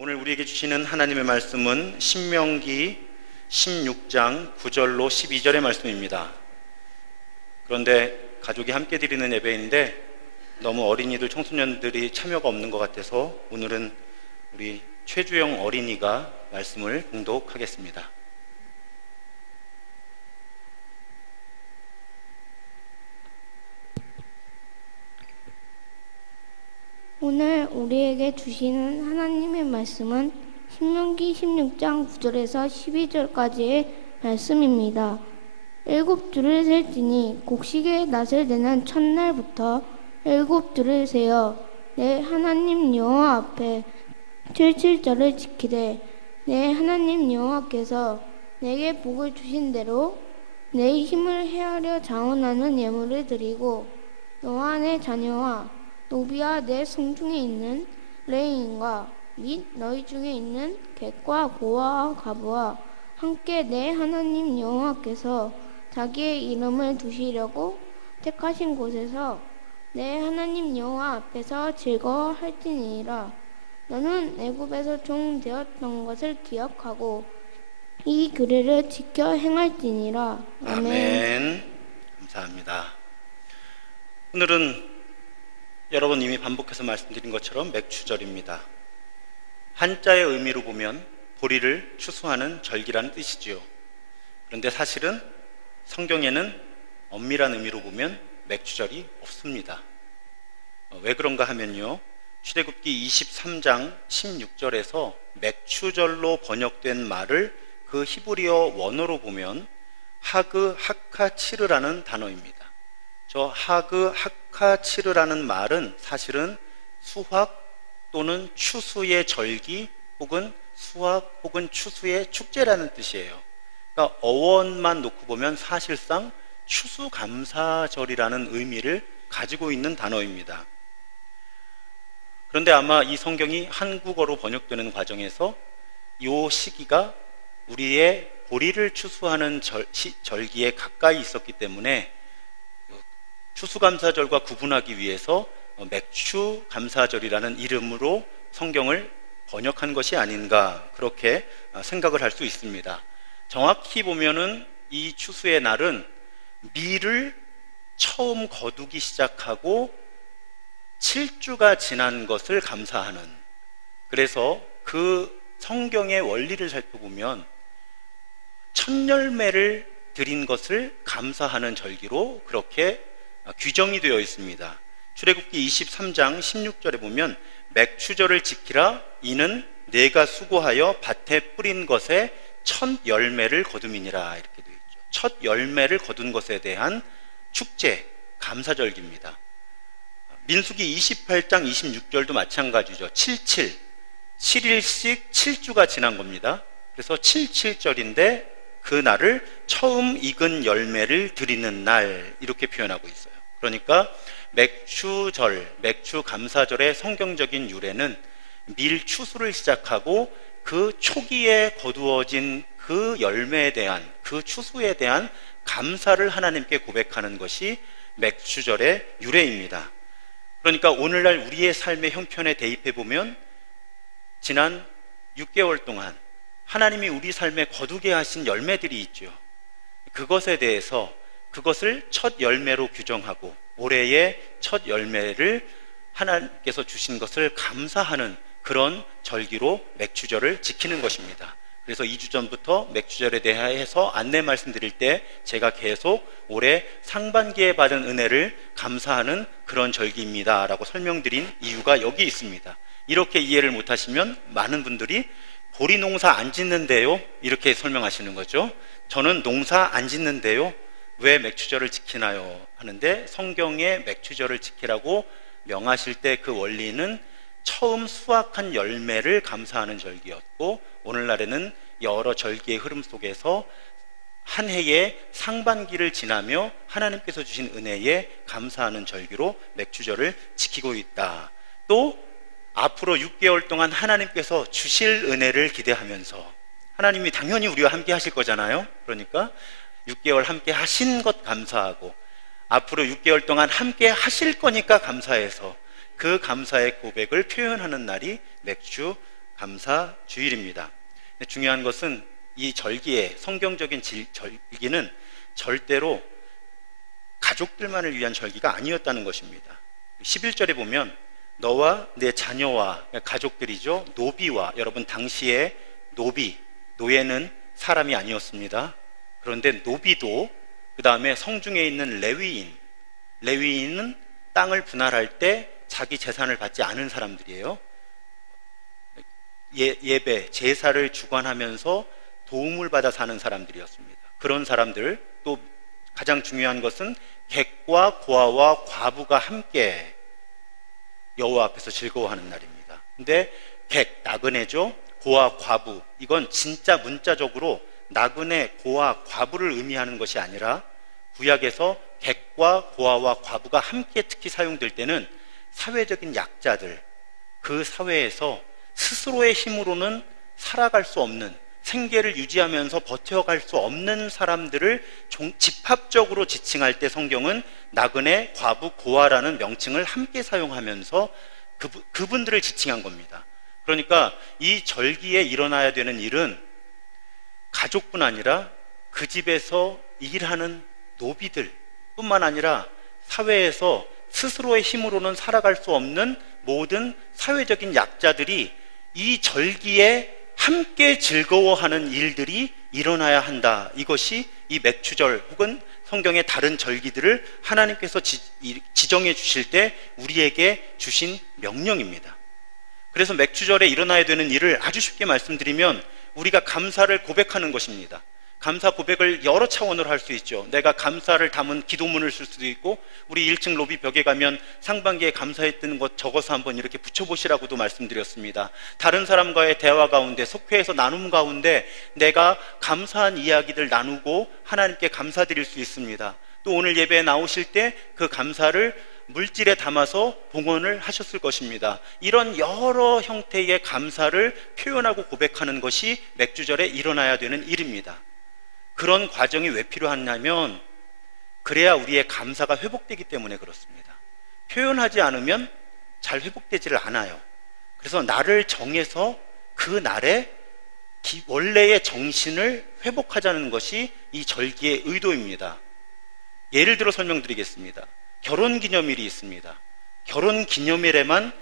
오늘 우리에게 주시는 하나님의 말씀은 신명기 16장 9절로 12절의 말씀입니다. 그런데 가족이 함께 드리는 예배인데 너무 어린이들, 청소년들이 참여가 없는 것 같아서 오늘은 우리 최주영 어린이가 말씀을 봉독하겠습니다. 오늘 우리에게 주시는 하나님의 말씀은 신명기 16장 9절에서 12절까지의 말씀입니다. 7주를 셀지니 곡식의 낫을 내는 첫날부터 7주를 세어 내 하나님 여호와 앞에 77절을 지키되 내 하나님 여호와께서 내게 복을 주신 대로 내 힘을 헤아려 자원하는 예물을 드리고 너와 내 자녀와 노비와 내 성중에 있는 레인과 및 너희 중에 있는 객과 고아와 가부와 함께 내 하나님 여호와께서 자기의 이름을 두시려고 택하신 곳에서 내 하나님 여호와 앞에서 즐거워할지니라. 너는 애굽에서 종 되었던 것을 기억하고 이 규례를 지켜 행할지니라. 아멘. 감사합니다. 오늘은 여러분 이미 반복해서 말씀드린 것처럼 맥추절입니다. 한자의 의미로 보면 보리를 추수하는 절기라는 뜻이지요. 그런데 사실은 성경에는 엄밀한 의미로 보면 맥추절이 없습니다. 왜 그런가 하면요, 출애굽기 23장 16절에서 맥추절로 번역된 말을 그 히브리어 원어로 보면 하그 하카치르라는 단어입니다. 저 하그 하카치르라는 말은 사실은 수확 또는 추수의 절기 혹은 수확 혹은 추수의 축제라는 뜻이에요. 그러니까 어원만 놓고 보면 사실상 추수감사절이라는 의미를 가지고 있는 단어입니다. 그런데 아마 이 성경이 한국어로 번역되는 과정에서 이 시기가 우리의 보리를 추수하는 절기에 가까이 있었기 때문에 추수감사절과 구분하기 위해서 맥추감사절이라는 이름으로 성경을 번역한 것이 아닌가, 그렇게 생각을 할 수 있습니다. 정확히 보면은 이 추수의 날은 밀을 처음 거두기 시작하고 7주가 지난 것을 감사하는, 그래서 그 성경의 원리를 살펴보면 첫 열매를 드린 것을 감사하는 절기로 그렇게 규정이 되어 있습니다. 출애굽기 23장 16절에 보면 맥추절을 지키라, 이는 내가 수고하여 밭에 뿌린 것에 첫 열매를 거둠이니라, 이렇게 되어 있죠. 첫 열매를 거둔 것에 대한 축제, 감사절기입니다. 민수기 28장 26절도 마찬가지죠. 7일씩 7주가 지난 겁니다. 그래서 77절인데 그 날을 처음 익은 열매를 드리는 날, 이렇게 표현하고 있어요. 그러니까 맥추절, 맥추감사절의 성경적인 유래는 밀 추수를 시작하고 그 초기에 거두어진 그 열매에 대한, 그 추수에 대한 감사를 하나님께 고백하는 것이 맥추절의 유래입니다. 그러니까 오늘날 우리의 삶의 형편에 대입해 보면 지난 6개월 동안 하나님이 우리 삶에 거두게 하신 열매들이 있죠. 그것에 대해서 그것을 첫 열매로 규정하고 올해의 첫 열매를 하나님께서 주신 것을 감사하는 그런 절기로 맥추절을 지키는 것입니다. 그래서 2주 전부터 맥추절에 대해서 안내 말씀드릴 때 제가 계속 올해 상반기에 받은 은혜를 감사하는 그런 절기입니다 라고 설명드린 이유가 여기 있습니다. 이렇게 이해를 못하시면 많은 분들이 보리 농사 안 짓는데요, 이렇게 설명하시는 거죠. 저는 농사 안 짓는데요, 왜 맥추절을 지키나요? 하는데 성경에 맥추절을 지키라고 명하실 때 그 원리는 처음 수확한 열매를 감사하는 절기였고, 오늘날에는 여러 절기의 흐름 속에서 한 해의 상반기를 지나며 하나님께서 주신 은혜에 감사하는 절기로 맥추절을 지키고 있다. 또 앞으로 6개월 동안 하나님께서 주실 은혜를 기대하면서, 하나님이 당연히 우리와 함께 하실 거잖아요. 그러니까 6개월 함께 하신 것 감사하고 앞으로 6개월 동안 함께 하실 거니까 감사해서 그 감사의 고백을 표현하는 날이 맥추 감사 주일입니다. 근데 중요한 것은 이 절기의 성경적인 절기는 절대로 가족들만을 위한 절기가 아니었다는 것입니다. 11절에 보면 너와 내 자녀와, 가족들이죠, 노비와, 여러분 당시에 노예는 사람이 아니었습니다. 그런데 노비도, 그 다음에 성중에 있는 레위인은 땅을 분할할 때 자기 재산을 받지 않은 사람들이에요. 예배, 제사를 주관하면서 도움을 받아 사는 사람들이었습니다. 그런 사람들, 또 가장 중요한 것은 객과 고아와 과부가 함께 여호와 앞에서 즐거워하는 날입니다. 근데 객, 나그네죠. 고아, 과부, 이건 진짜 문자적으로 나그네, 고아, 과부를 의미하는 것이 아니라 구약에서 객과 고아와 과부가 함께 특히 사용될 때는 사회적인 약자들, 그 사회에서 스스로의 힘으로는 살아갈 수 없는, 생계를 유지하면서 버텨갈 수 없는 사람들을 집합적으로 지칭할 때 성경은 나그네, 과부, 고아라는 명칭을 함께 사용하면서 그분들을 지칭한 겁니다. 그러니까 이 절기에 일어나야 되는 일은 가족뿐 아니라 그 집에서 일하는 노비들 뿐만 아니라 사회에서 스스로의 힘으로는 살아갈 수 없는 모든 사회적인 약자들이 이 절기에 함께 즐거워하는 일들이 일어나야 한다. 이것이 이 맥추절 혹은 성경의 다른 절기들을 하나님께서 지정해 주실 때 우리에게 주신 명령입니다. 그래서 맥추절에 일어나야 되는 일을 아주 쉽게 말씀드리면 우리가 감사를 고백하는 것입니다. 감사 고백을 여러 차원으로 할 수 있죠. 내가 감사를 담은 기도문을 쓸 수도 있고, 우리 1층 로비 벽에 가면 상반기에 감사했던 것 적어서 한번 이렇게 붙여보시라고도 말씀드렸습니다. 다른 사람과의 대화 가운데, 속회에서 나눔 가운데 내가 감사한 이야기들 나누고 하나님께 감사드릴 수 있습니다. 또 오늘 예배에 나오실 때 그 감사를 물질에 담아서 봉헌을 하셨을 것입니다. 이런 여러 형태의 감사를 표현하고 고백하는 것이 맥주절에 일어나야 되는 일입니다. 그런 과정이 왜 필요하냐면 그래야 우리의 감사가 회복되기 때문에 그렇습니다. 표현하지 않으면 잘 회복되지를 않아요. 그래서 날을 정해서 그 날에 원래의 정신을 회복하자는 것이 이 절기의 의도입니다. 예를 들어 설명드리겠습니다. 결혼기념일이 있습니다. 결혼기념일에만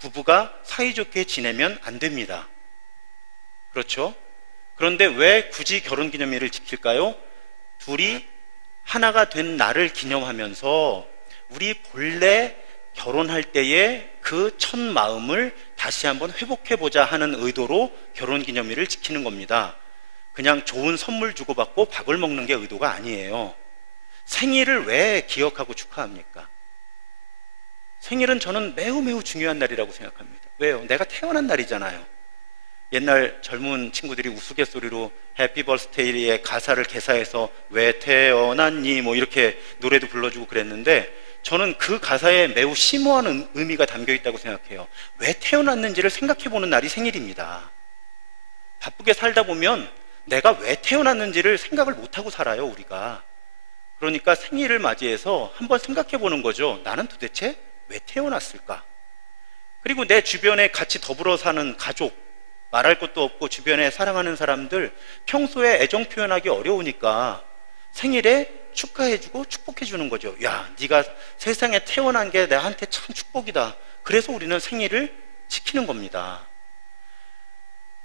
부부가 사이좋게 지내면 안 됩니다. 그렇죠? 그런데 왜 굳이 결혼기념일을 지킬까요? 둘이 하나가 된 날을 기념하면서 우리 본래 결혼할 때의 그 첫 마음을 다시 한번 회복해보자 하는 의도로 결혼기념일을 지키는 겁니다. 그냥 좋은 선물 주고받고 밥을 먹는 게 의도가 아니에요. 생일을 왜 기억하고 축하합니까? 생일은 저는 매우 매우 중요한 날이라고 생각합니다. 왜요? 내가 태어난 날이잖아요. 옛날 젊은 친구들이 우스갯소리로 해피 버스데이의 가사를 개사해서 왜 태어났니 뭐 이렇게 노래도 불러주고 그랬는데, 저는 그 가사에 매우 심오한 의미가 담겨 있다고 생각해요. 왜 태어났는지를 생각해보는 날이 생일입니다. 바쁘게 살다 보면 내가 왜 태어났는지를 생각을 못하고 살아요, 우리가. 그러니까 생일을 맞이해서 한번 생각해보는 거죠. 나는 도대체 왜 태어났을까? 그리고 내 주변에 같이 더불어 사는 가족, 말할 것도 없고 주변에 사랑하는 사람들, 평소에 애정 표현하기 어려우니까 생일에 축하해주고 축복해주는 거죠. 야, 네가 세상에 태어난 게 나한테 참 축복이다. 그래서 우리는 생일을 지키는 겁니다.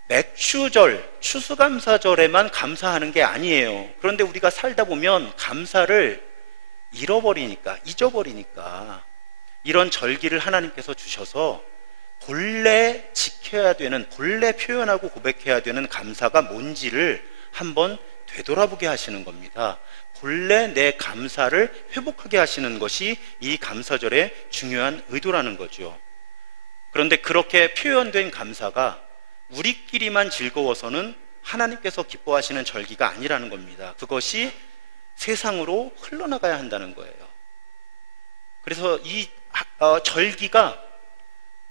맥추절, 추수감사절에만 감사하는 게 아니에요. 그런데 우리가 살다 보면 감사를 잊어버리니까 이런 절기를 하나님께서 주셔서 본래 지켜야 되는, 본래 표현하고 고백해야 되는 감사가 뭔지를 한번 되돌아보게 하시는 겁니다. 본래 내 감사를 회복하게 하시는 것이 이 감사절의 중요한 의도라는 거죠. 그런데 그렇게 표현된 감사가 우리끼리만 즐거워서는 하나님께서 기뻐하시는 절기가 아니라는 겁니다. 그것이 세상으로 흘러나가야 한다는 거예요. 그래서 이 절기가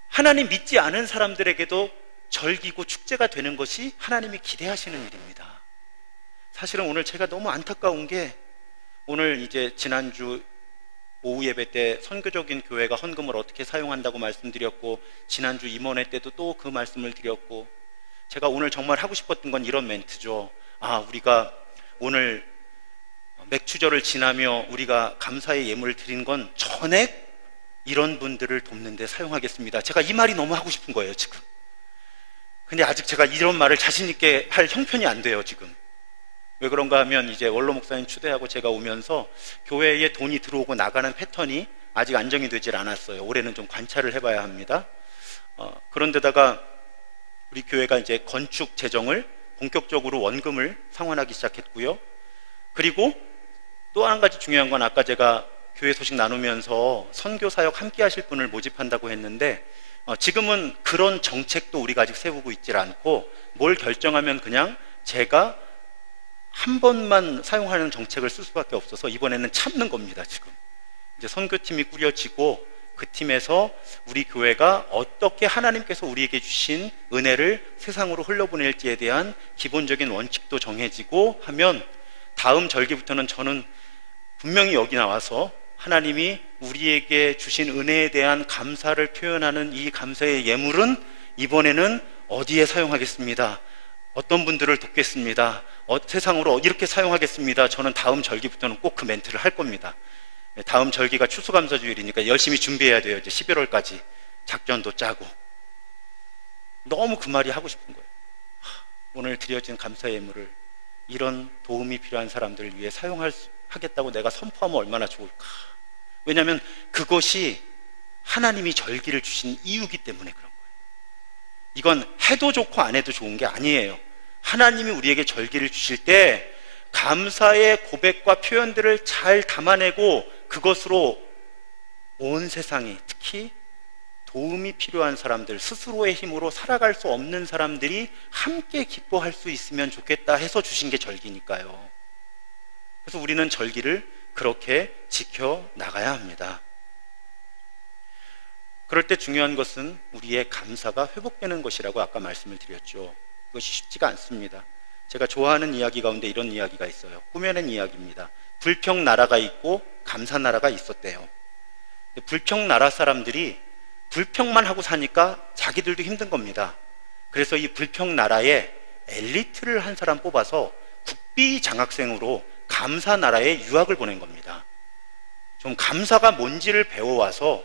하나님 믿지 않은 사람들에게도 절기고 축제가 되는 것이 하나님이 기대하시는 일입니다. 사실은 오늘 제가 너무 안타까운 게, 오늘 이제 지난주 오후 예배 때 선교적인 교회가 헌금을 어떻게 사용한다고 말씀드렸고, 지난주 임원회 때도 또 그 말씀을 드렸고, 제가 오늘 정말 하고 싶었던 건 이런 멘트죠. 우리가 오늘 맥추절을 지나며 우리가 감사의 예물을 드린 건 전액 이런 분들을 돕는 데 사용하겠습니다. 제가 이 말이 너무 하고 싶은 거예요, 지금. 근데 아직 제가 이런 말을 자신 있게 할 형편이 안 돼요, 지금. 왜 그런가 하면 이제 원로 목사님 추대하고 제가 오면서 교회에 돈이 들어오고 나가는 패턴이 아직 안정이 되질 않았어요. 올해는 좀 관찰을 해봐야 합니다. 그런데다가 우리 교회가 이제 건축 재정을 본격적으로 원금을 상환하기 시작했고요. 그리고 또 한 가지 중요한 건, 아까 제가 교회 소식 나누면서 선교사역 함께 하실 분을 모집한다고 했는데, 지금은 그런 정책도 우리가 아직 세우고 있질 않고, 뭘 결정하면 그냥 제가 한 번만 사용하는 정책을 쓸 수밖에 없어서 이번에는 참는 겁니다. 지금 이제 선교팀이 꾸려지고, 그 팀에서 우리 교회가 어떻게 하나님께서 우리에게 주신 은혜를 세상으로 흘려보낼지에 대한 기본적인 원칙도 정해지고 하면, 다음 절기부터는 저는 분명히 여기 나와서 하나님이 우리에게 주신 은혜에 대한 감사를 표현하는 이 감사의 예물은 이번에는 어디에 사용하겠습니다, 어떤 분들을 돕겠습니다, 세상으로 이렇게 사용하겠습니다, 저는 다음 절기부터는 꼭 그 멘트를 할 겁니다. 다음 절기가 추수감사주일이니까 열심히 준비해야 돼요. 이제 11월까지 작전도 짜고. 너무 그 말이 하고 싶은 거예요. 오늘 드려진 감사의 예물을 이런 도움이 필요한 사람들을 위해 하겠다고 내가 선포하면 얼마나 좋을까. 왜냐하면 그것이 하나님이 절기를 주신 이유이기 때문에 그런 거예요. 이건 해도 좋고 안 해도 좋은 게 아니에요. 하나님이 우리에게 절기를 주실 때 감사의 고백과 표현들을 잘 담아내고, 그것으로 온 세상이, 특히 도움이 필요한 사람들, 스스로의 힘으로 살아갈 수 없는 사람들이 함께 기뻐할 수 있으면 좋겠다 해서 주신 게 절기니까요. 그래서 우리는 절기를 그렇게 지켜나가야 합니다. 그럴 때 중요한 것은 우리의 감사가 회복되는 것이라고 아까 말씀을 드렸죠. 그것이 쉽지가 않습니다. 제가 좋아하는 이야기 가운데 이런 이야기가 있어요. 꾸며낸 이야기입니다. 불평 나라가 있고 감사 나라가 있었대요. 불평 나라 사람들이 불평만 하고 사니까 자기들도 힘든 겁니다. 그래서 이 불평 나라에 엘리트를 한 사람 뽑아서 국비 장학생으로 감사 나라에 유학을 보낸 겁니다. 좀 감사가 뭔지를 배워와서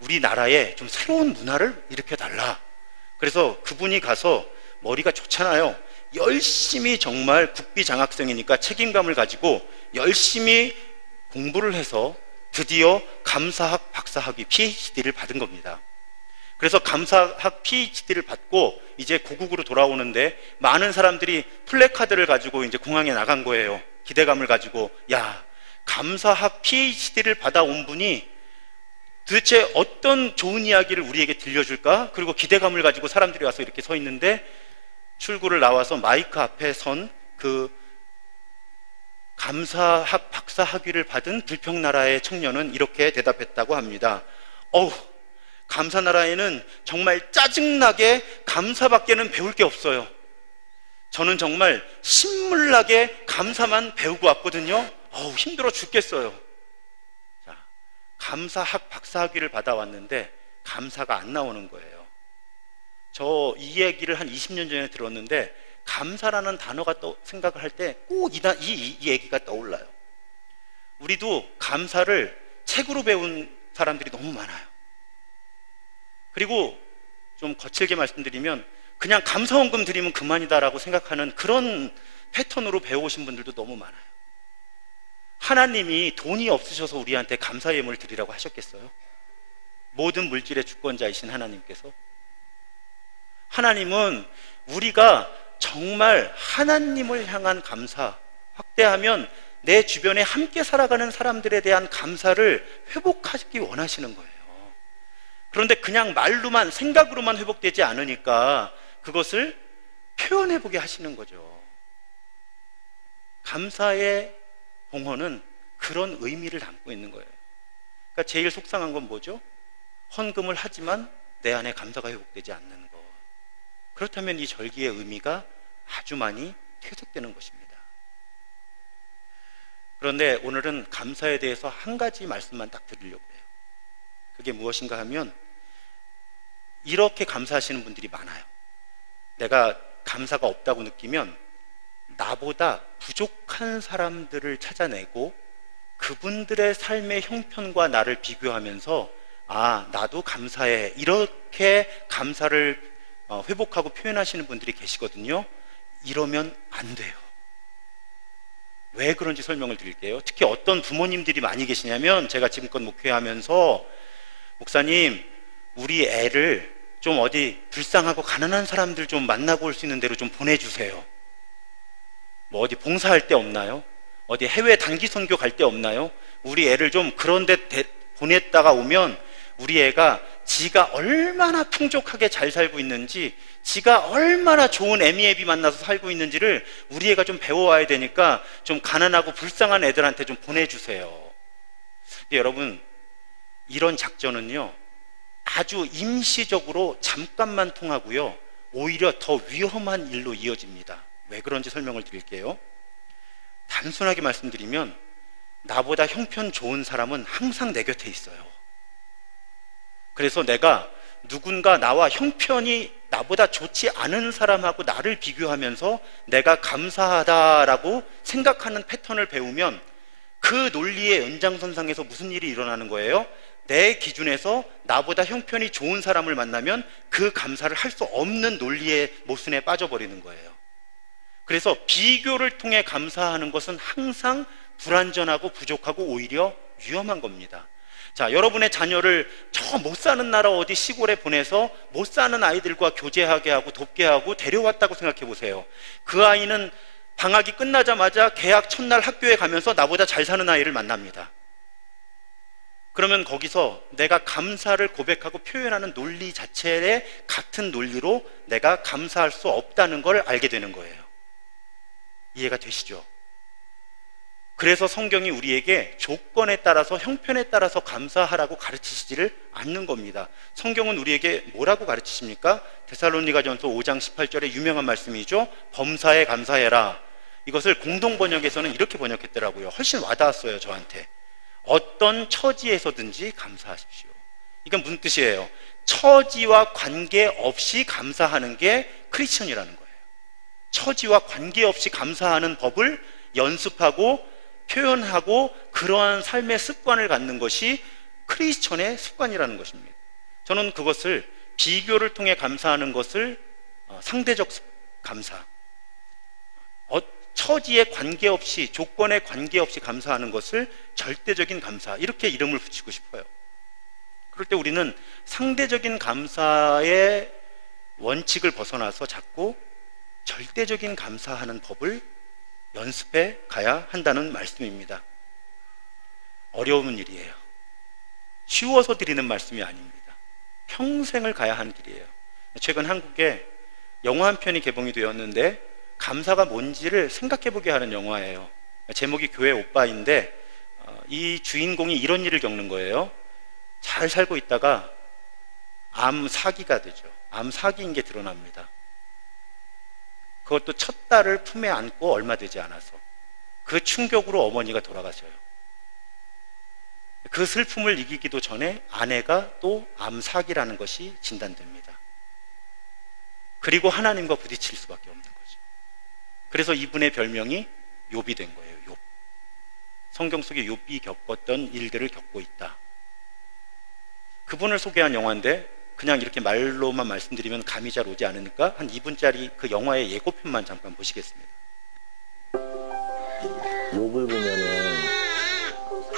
우리나라에 좀 새로운 문화를 일으켜달라. 그래서 그분이 가서, 머리가 좋잖아요, 열심히, 정말 국비 장학생이니까 책임감을 가지고 열심히 공부를 해서 드디어 감사학 박사학위 PhD를 받은 겁니다. 그래서 감사학 PhD를 받고 이제 고국으로 돌아오는데 많은 사람들이 플래카드를 가지고 이제 공항에 나간 거예요. 기대감을 가지고, 야, 감사학 PhD를 받아온 분이 도대체 어떤 좋은 이야기를 우리에게 들려줄까? 그리고 기대감을 가지고 사람들이 와서 이렇게 서 있는데, 출구를 나와서 마이크 앞에 선 그 감사학 박사학위를 받은 불평나라의 청년은 이렇게 대답했다고 합니다. 감사나라에는 정말 짜증나게 감사밖에는 배울 게 없어요. 저는 정말 신물나게 감사만 배우고 왔거든요. 힘들어 죽겠어요. 자, 감사학 박사학위를 받아왔는데 감사가 안 나오는 거예요. 저 이 얘기를 한 20년 전에 들었는데, 감사라는 단어가 생각을 할 때 꼭 이 얘기가 떠올라요. 우리도 감사를 책으로 배운 사람들이 너무 많아요. 그리고 좀 거칠게 말씀드리면, 그냥 감사원금 드리면 그만이다라고 생각하는 그런 패턴으로 배워오신 분들도 너무 많아요. 하나님이 돈이 없으셔서 우리한테 감사 예물을 드리라고 하셨겠어요? 모든 물질의 주권자이신 하나님께서. 하나님은 우리가 정말 하나님을 향한 감사, 확대하면 내 주변에 함께 살아가는 사람들에 대한 감사를 회복하기 원하시는 거예요. 그런데 그냥 말로만, 생각으로만 회복되지 않으니까 그것을 표현해보게 하시는 거죠. 감사의 봉헌은 그런 의미를 담고 있는 거예요. 그러니까 제일 속상한 건 뭐죠? 헌금을 하지만 내 안에 감사가 회복되지 않는 것. 그렇다면 이 절기의 의미가 아주 많이 퇴색되는 것입니다. 그런데 오늘은 감사에 대해서 한 가지 말씀만 딱 드리려고 해요. 그게 무엇인가 하면 이렇게 감사하시는 분들이 많아요. 내가 감사가 없다고 느끼면 나보다 부족한 사람들을 찾아내고 그분들의 삶의 형편과 나를 비교하면서 아, 나도 감사해, 이렇게 감사를 회복하고 표현하시는 분들이 계시거든요. 이러면 안 돼요. 왜 그런지 설명을 드릴게요. 특히 어떤 부모님들이 많이 계시냐면, 제가 지금껏 목회하면서 목사님, 우리 애를 좀 어디 불쌍하고 가난한 사람들 좀 만나고 올 수 있는 데로 좀 보내주세요. 뭐 어디 봉사할 데 없나요? 어디 해외 단기 선교 갈 데 없나요? 우리 애를 좀 그런 데 보냈다가 오면 우리 애가 지가 얼마나 풍족하게 잘 살고 있는지, 지가 얼마나 좋은 애미애비 만나서 살고 있는지를 우리 애가 좀 배워와야 되니까 좀 가난하고 불쌍한 애들한테 좀 보내주세요. 근데 여러분, 이런 작전은요 아주 임시적으로 잠깐만 통하고요, 오히려 더 위험한 일로 이어집니다. 왜 그런지 설명을 드릴게요. 단순하게 말씀드리면 나보다 형편 좋은 사람은 항상 내 곁에 있어요. 그래서 내가 누군가 나와 형편이 나보다 좋지 않은 사람하고 나를 비교하면서 내가 감사하다라고 생각하는 패턴을 배우면 그 논리의 연장선상에서 무슨 일이 일어나는 거예요? 내 기준에서 나보다 형편이 좋은 사람을 만나면 그 감사를 할 수 없는 논리의 모순에 빠져버리는 거예요. 그래서 비교를 통해 감사하는 것은 항상 불완전하고 부족하고 오히려 위험한 겁니다. 자, 여러분의 자녀를 저 못 사는 나라 어디 시골에 보내서 못 사는 아이들과 교제하게 하고 돕게 하고 데려왔다고 생각해 보세요. 그 아이는 방학이 끝나자마자 개학 첫날 학교에 가면서 나보다 잘 사는 아이를 만납니다. 그러면 거기서 내가 감사를 고백하고 표현하는 논리 자체의 같은 논리로 내가 감사할 수 없다는 걸 알게 되는 거예요. 이해가 되시죠? 그래서 성경이 우리에게 조건에 따라서, 형편에 따라서 감사하라고 가르치시지를 않는 겁니다. 성경은 우리에게 뭐라고 가르치십니까? 데살로니가전서 5장 18절의 유명한 말씀이죠. 범사에 감사해라. 이것을 공동 번역에서는 이렇게 번역했더라고요. 훨씬 와닿았어요, 저한테. 어떤 처지에서든지 감사하십시오. 이건 무슨 뜻이에요? 처지와 관계없이 감사하는 게 크리스천이라는 거예요. 처지와 관계없이 감사하는 법을 연습하고 표현하고 그러한 삶의 습관을 갖는 것이 크리스천의 습관이라는 것입니다. 저는 그것을, 비교를 통해 감사하는 것을 상대적 감사, 처지에 관계없이, 조건에 관계없이 감사하는 것을 절대적인 감사, 이렇게 이름을 붙이고 싶어요. 그럴 때 우리는 상대적인 감사의 원칙을 벗어나서 자꾸 절대적인 감사하는 법을 연습해 가야 한다는 말씀입니다. 어려운 일이에요. 쉬워서 드리는 말씀이 아닙니다. 평생을 가야 하는 길이에요. 최근 한국에 영화 한 편이 개봉이 되었는데 감사가 뭔지를 생각해 보게 하는 영화예요. 제목이 교회 오빠인데 이 주인공이 이런 일을 겪는 거예요. 잘 살고 있다가 암 사기가 되죠. 암 사기인 게 드러납니다. 그것도 첫 딸을 품에 안고 얼마 되지 않아서. 그 충격으로 어머니가 돌아가셔요. 그 슬픔을 이기기도 전에 아내가 또 암사기라는 것이 진단됩니다. 그리고 하나님과 부딪힐 수밖에 없는 거죠. 그래서 이분의 별명이 욥이 된 거예요. 욥. 성경 속에 욥이 겪었던 일들을 겪고 있다. 그분을 소개한 영화인데 그냥 이렇게 말로만 말씀드리면 감이 잘 오지 않으니까 한 2분짜리 그 영화의 예고편만 잠깐 보시겠습니다. 욥을 보면은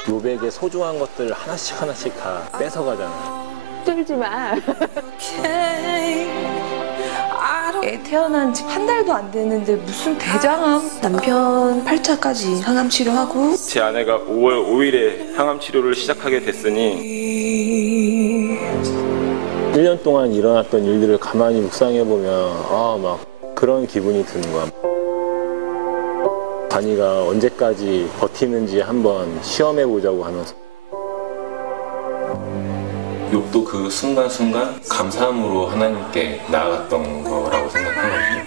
욥에게 소중한 것들 하나씩 하나씩 다 뺏어가잖아. 쫄지 마. 애 태어난 지 한 달도 안 됐는데 무슨 대장암? 남편 8차까지 항암 치료하고 제 아내가 5월 5일에 항암 치료를 시작하게 됐으니 1년 동안 일어났던 일들을 가만히 묵상해보면 막 그런 기분이 드는 거야. 다니가 언제까지 버티는지 한번 시험해보자고 하면서. 욥도 그 순간순간 감사함으로 하나님께 나아갔던 거라고 생각하거든요.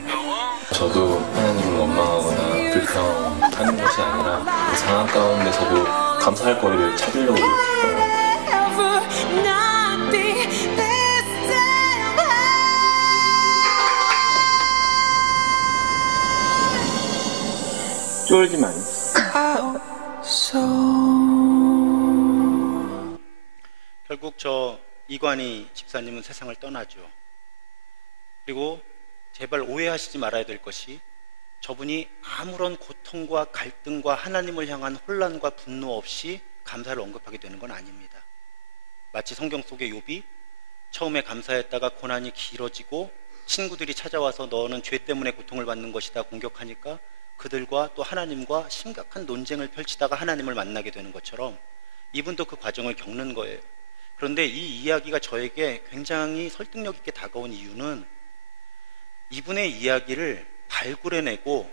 저도 하나님을 원망하거나 불평하는 것이 아니라 상황 가운데서도 감사할 거리를 찾으려고 했어요. 쫄지 마요. 결국 저 이관희 집사님은 세상을 떠나죠. 그리고 제발 오해하시지 말아야 될 것이, 저분이 아무런 고통과 갈등과 하나님을 향한 혼란과 분노 없이 감사를 언급하게 되는 건 아닙니다. 마치 성경 속의 욥이 처음에 감사했다가 고난이 길어지고 친구들이 찾아와서 너는 죄 때문에 고통을 받는 것이다 공격하니까 그들과 또 하나님과 심각한 논쟁을 펼치다가 하나님을 만나게 되는 것처럼 이분도 그 과정을 겪는 거예요. 그런데 이 이야기가 저에게 굉장히 설득력 있게 다가온 이유는, 이분의 이야기를 발굴해내고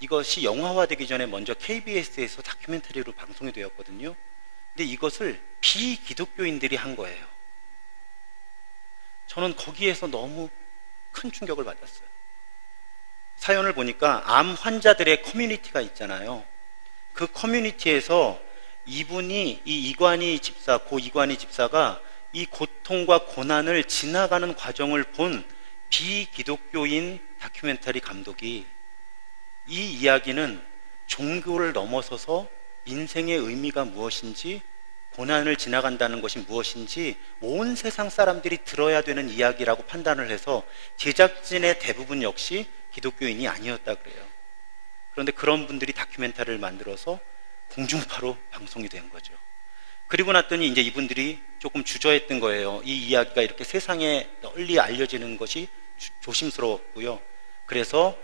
이것이 영화화되기 전에 먼저 KBS에서 다큐멘터리로 방송이 되었거든요. 근데 이것을 비기독교인들이 한 거예요. 저는 거기에서 너무 큰 충격을 받았어요. 사연을 보니까 암 환자들의 커뮤니티가 있잖아요. 그 커뮤니티에서 이분이, 이 이관희 집사, 고 이관희 집사가 이 고통과 고난을 지나가는 과정을 본 비기독교인 다큐멘터리 감독이 이 이야기는 종교를 넘어서서 인생의 의미가 무엇인지, 고난을 지나간다는 것이 무엇인지 온 세상 사람들이 들어야 되는 이야기라고 판단을 해서 제작진의 대부분 역시 기독교인이 아니었다 그래요. 그런데 그런 분들이 다큐멘터리를 만들어서 공중파로 방송이 된 거죠. 그리고 났더니 이제 이분들이 조금 주저했던 거예요. 이 이야기가 이렇게 세상에 널리 알려지는 것이 조심스러웠고요. 그래서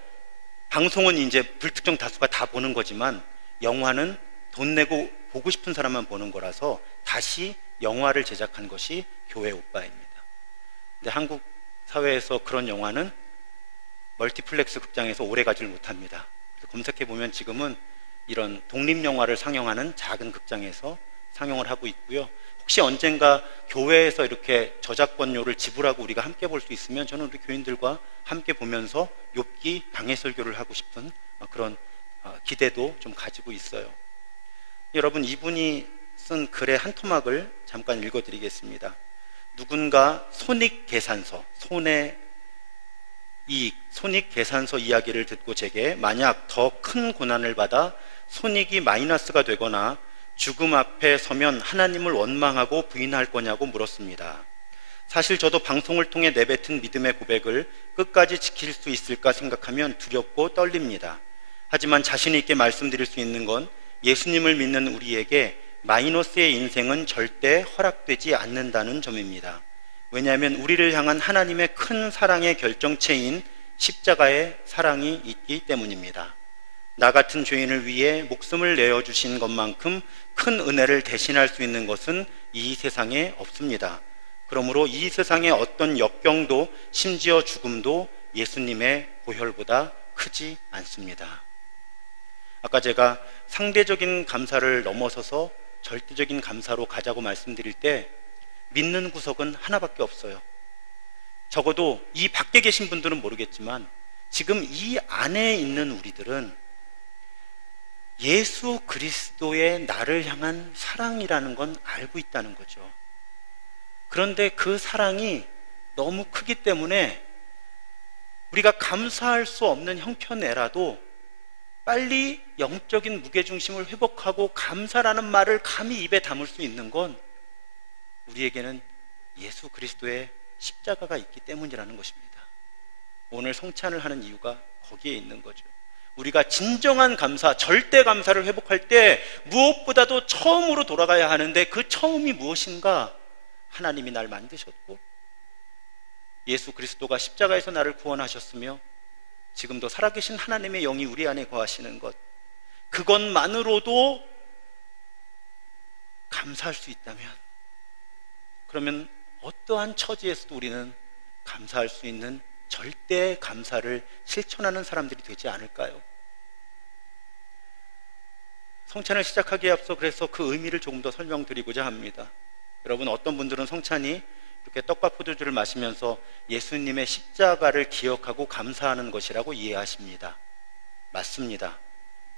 방송은 이제 불특정 다수가 다 보는 거지만 영화는 돈 내고 보고 싶은 사람만 보는 거라서 다시 영화를 제작한 것이 교회 오빠입니다. 근데 한국 사회에서 그런 영화는 멀티플렉스 극장에서 오래 가지를 못합니다. 검색해 보면 지금은 이런 독립영화를 상영하는 작은 극장에서 상영을 하고 있고요. 혹시 언젠가 교회에서 이렇게 저작권료를 지불하고 우리가 함께 볼 수 있으면 저는 우리 교인들과 함께 보면서 욥기 방해설교를 하고 싶은 그런 기대도 좀 가지고 있어요. 여러분, 이분이 쓴 글의 한 토막을 잠깐 읽어드리겠습니다. 누군가 손익계산서, 손해 이익, 손익계산서 이야기를 듣고 제게 만약 더 큰 고난을 받아 손익이 마이너스가 되거나 죽음 앞에 서면 하나님을 원망하고 부인할 거냐고 물었습니다. 사실 저도 방송을 통해 내뱉은 믿음의 고백을 끝까지 지킬 수 있을까 생각하면 두렵고 떨립니다. 하지만 자신 있게 말씀드릴 수 있는 건 예수님을 믿는 우리에게 마이너스의 인생은 절대 허락되지 않는다는 점입니다. 왜냐하면 우리를 향한 하나님의 큰 사랑의 결정체인 십자가의 사랑이 있기 때문입니다. 나 같은 죄인을 위해 목숨을 내어주신 것만큼 큰 은혜를 대신할 수 있는 것은 이 세상에 없습니다. 그러므로 이 세상의 어떤 역경도 심지어 죽음도 예수님의 보혈보다 크지 않습니다. 아까 제가 상대적인 감사를 넘어서서 절대적인 감사로 가자고 말씀드릴 때 믿는 구석은 하나밖에 없어요. 적어도 이 밖에 계신 분들은 모르겠지만 지금 이 안에 있는 우리들은 예수 그리스도의 나를 향한 사랑이라는 건 알고 있다는 거죠. 그런데 그 사랑이 너무 크기 때문에 우리가 감사할 수 없는 형편에라도 빨리 영적인 무게중심을 회복하고 감사라는 말을 감히 입에 담을 수 있는 건 우리에게는 예수 그리스도의 십자가가 있기 때문이라는 것입니다. 오늘 성찬을 하는 이유가 거기에 있는 거죠. 우리가 진정한 감사, 절대 감사를 회복할 때 무엇보다도 처음으로 돌아가야 하는데 그 처음이 무엇인가? 하나님이 날 만드셨고 예수 그리스도가 십자가에서 나를 구원하셨으며 지금도 살아계신 하나님의 영이 우리 안에 거하시는 것, 그것만으로도 감사할 수 있다면, 그러면 어떠한 처지에서도 우리는 감사할 수 있는 절대 감사를 실천하는 사람들이 되지 않을까요? 성찬을 시작하기에 앞서 그래서 그 의미를 조금 더 설명드리고자 합니다. 여러분, 어떤 분들은 성찬이 이렇게 떡과 포도주를 마시면서 예수님의 십자가를 기억하고 감사하는 것이라고 이해하십니다. 맞습니다.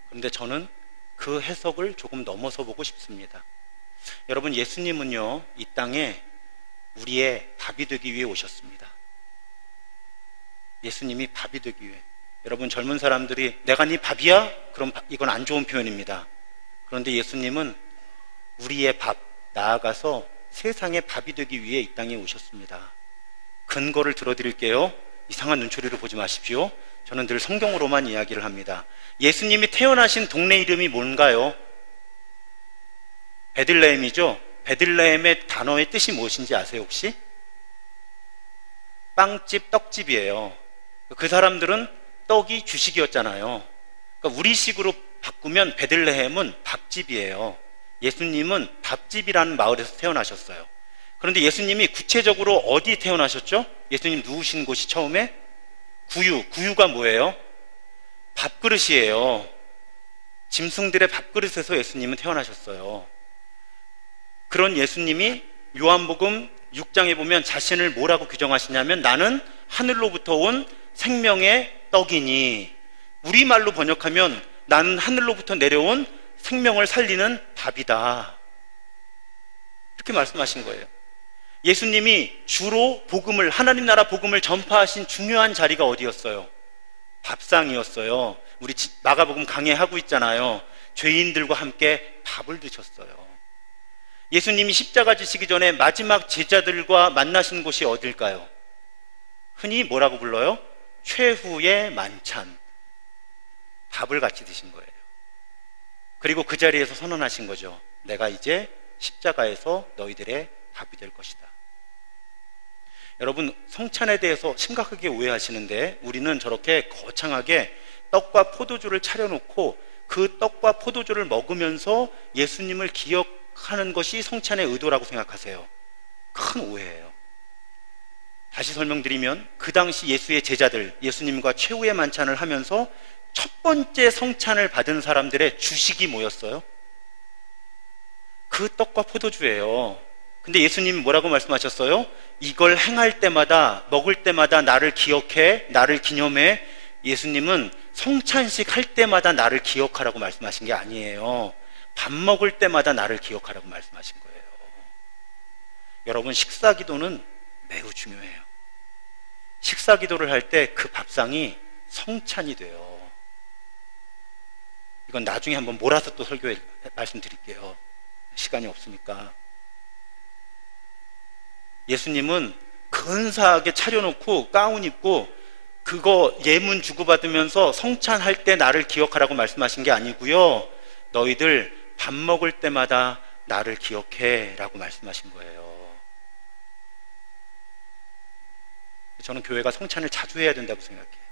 그런데 저는 그 해석을 조금 넘어서 보고 싶습니다. 여러분, 예수님은요, 이 땅에 우리의 밥이 되기 위해 오셨습니다. 예수님이 밥이 되기 위해. 여러분, 젊은 사람들이 내가 네 밥이야? 그럼 이건 안 좋은 표현입니다. 그런데 예수님은 우리의 밥, 나아가서 세상의 밥이 되기 위해 이 땅에 오셨습니다. 근거를 들어드릴게요. 이상한 눈초리로 보지 마십시오. 저는 늘 성경으로만 이야기를 합니다. 예수님이 태어나신 동네 이름이 뭔가요? 베들레헴이죠. 베들레헴의 단어의 뜻이 무엇인지 아세요 혹시? 빵집, 떡집이에요. 그 사람들은 떡이 주식이었잖아요. 그러니까 우리식으로 바꾸면 베들레헴은 밥집이에요. 예수님은 밥집이라는 마을에서 태어나셨어요. 그런데 예수님이 구체적으로 어디 태어나셨죠? 예수님 누우신 곳이 처음에 구유가 뭐예요? 밥그릇이에요. 짐승들의 밥그릇에서 예수님은 태어나셨어요. 그런 예수님이 요한복음 6장에 보면 자신을 뭐라고 규정하시냐면 나는 하늘로부터 온 생명의 떡이니, 우리말로 번역하면 나는 하늘로부터 내려온 생명을 살리는 밥이다, 이렇게 말씀하신 거예요. 예수님이 주로 복음을, 하나님 나라 복음을 전파하신 중요한 자리가 어디였어요? 밥상이었어요. 우리 마가복음 강해하고 있잖아요. 죄인들과 함께 밥을 드셨어요. 예수님이 십자가 지시기 전에 마지막 제자들과 만나신 곳이 어딜까요? 흔히 뭐라고 불러요? 최후의 만찬. 밥을 같이 드신 거예요. 그리고 그 자리에서 선언하신 거죠. 내가 이제 십자가에서 너희들의 밥이 될 것이다. 여러분, 성찬에 대해서 심각하게 오해하시는데, 우리는 저렇게 거창하게 떡과 포도주를 차려놓고 그 떡과 포도주를 먹으면서 예수님을 기억하는 것이 성찬의 의도라고 생각하세요. 큰 오해예요. 다시 설명드리면, 그 당시 예수의 제자들, 예수님과 최후의 만찬을 하면서 첫 번째 성찬을 받은 사람들의 주식이 뭐였어요? 그 떡과 포도주예요. 근데 예수님이 뭐라고 말씀하셨어요? 이걸 행할 때마다, 먹을 때마다 나를 기억해, 나를 기념해. 예수님은 성찬식 할 때마다 나를 기억하라고 말씀하신 게 아니에요. 밥 먹을 때마다 나를 기억하라고 말씀하신 거예요. 여러분, 식사 기도는 매우 중요해요. 식사 기도를 할 때 그 밥상이 성찬이 돼요. 이건 나중에 한번 몰아서 또 설교에 말씀드릴게요. 시간이 없으니까. 예수님은 근사하게 차려놓고 가운 입고 그거 예문 주고받으면서 성찬할 때 나를 기억하라고 말씀하신 게 아니고요, 너희들 밥 먹을 때마다 나를 기억해 라고 말씀하신 거예요. 저는 교회가 성찬을 자주 해야 된다고 생각해요.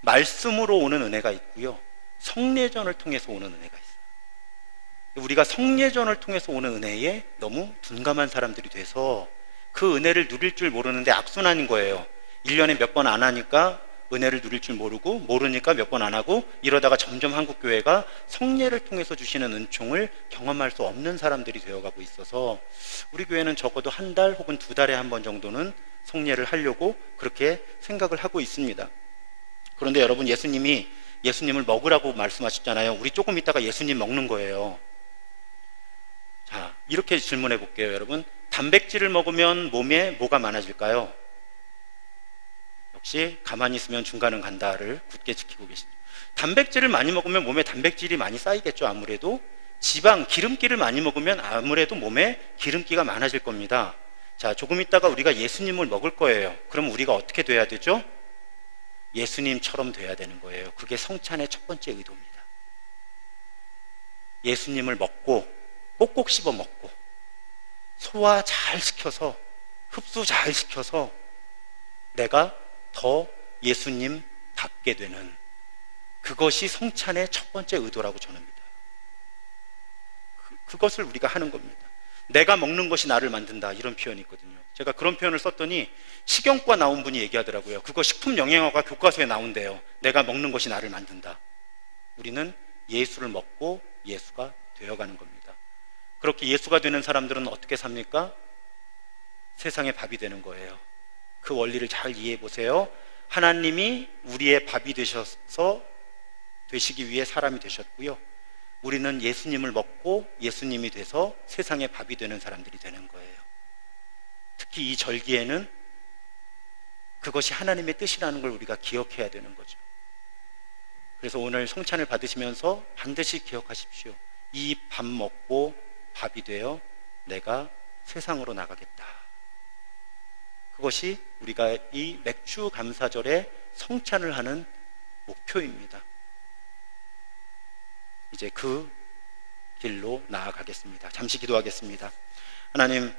말씀으로 오는 은혜가 있고요, 성례전을 통해서 오는 은혜가 있어요. 우리가 성례전을 통해서 오는 은혜에 너무 둔감한 사람들이 돼서 그 은혜를 누릴 줄 모르는데 악순환인 거예요. 1년에 몇 번 안 하니까 은혜를 누릴 줄 모르고, 모르니까 몇 번 안 하고, 이러다가 점점 한국교회가 성례를 통해서 주시는 은총을 경험할 수 없는 사람들이 되어가고 있어서, 우리 교회는 적어도 한 달 혹은 2달에 한 번 정도는 성례를 하려고 그렇게 생각을 하고 있습니다. 그런데 여러분, 예수님을 먹으라고 말씀하셨잖아요. 우리 조금 있다가 예수님 먹는 거예요. 자, 이렇게 질문해 볼게요. 여러분, 단백질을 먹으면 몸에 뭐가 많아질까요? 역시 가만히 있으면 중간은 간다를 굳게 지키고 계십니다. 단백질을 많이 먹으면 몸에 단백질이 많이 쌓이겠죠. 아무래도 지방, 기름기를 많이 먹으면 아무래도 몸에 기름기가 많아질 겁니다. 자, 조금 있다가 우리가 예수님을 먹을 거예요. 그럼 우리가 어떻게 돼야 되죠? 예수님처럼 돼야 되는 거예요. 그게 성찬의 첫 번째 의도입니다. 예수님을 먹고 꼭꼭 씹어 먹고 소화 잘 시켜서, 흡수 잘 시켜서 내가 더 예수님답게 되는, 그것이 성찬의 첫 번째 의도라고 저는 믿어요. 그것을 우리가 하는 겁니다. 내가 먹는 것이 나를 만든다, 이런 표현이 있거든요. 제가 그런 표현을 썼더니 식용과 나온 분이 얘기하더라고요. 그거 식품영양학과 교과서에 나온대요. 내가 먹는 것이 나를 만든다. 우리는 예수를 먹고 예수가 되어가는 겁니다. 그렇게 예수가 되는 사람들은 어떻게 삽니까? 세상의 밥이 되는 거예요. 그 원리를 잘 이해해 보세요. 하나님이 우리의 밥이 되셔서 되시기 위해 사람이 되셨고요. 우리는 예수님을 먹고 예수님이 돼서 세상의 밥이 되는 사람들이 되는 거예요. 특히 이 절기에는 그것이 하나님의 뜻이라는 걸 우리가 기억해야 되는 거죠. 그래서 오늘 성찬을 받으시면서 반드시 기억하십시오. 이 밥 먹고 밥이 되어 내가 세상으로 나가겠다. 그것이 우리가 이 맥주 감사절에 성찬을 하는 목표입니다. 이제 그 길로 나아가겠습니다. 잠시 기도하겠습니다. 하나님,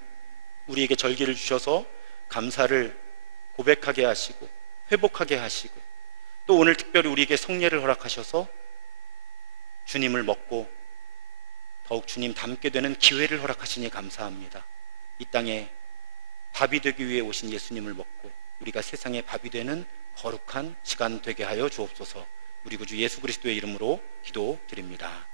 우리에게 절기를 주셔서 감사를 고백하게 하시고 회복하게 하시고 또 오늘 특별히 우리에게 성례를 허락하셔서 주님을 먹고 더욱 주님 닮게 되는 기회를 허락하시니 감사합니다. 이 땅에 밥이 되기 위해 오신 예수님을 먹고 우리가 세상에 밥이 되는 거룩한 시간 되게 하여 주옵소서. 우리 구주 예수 그리스도의 이름으로 기도드립니다.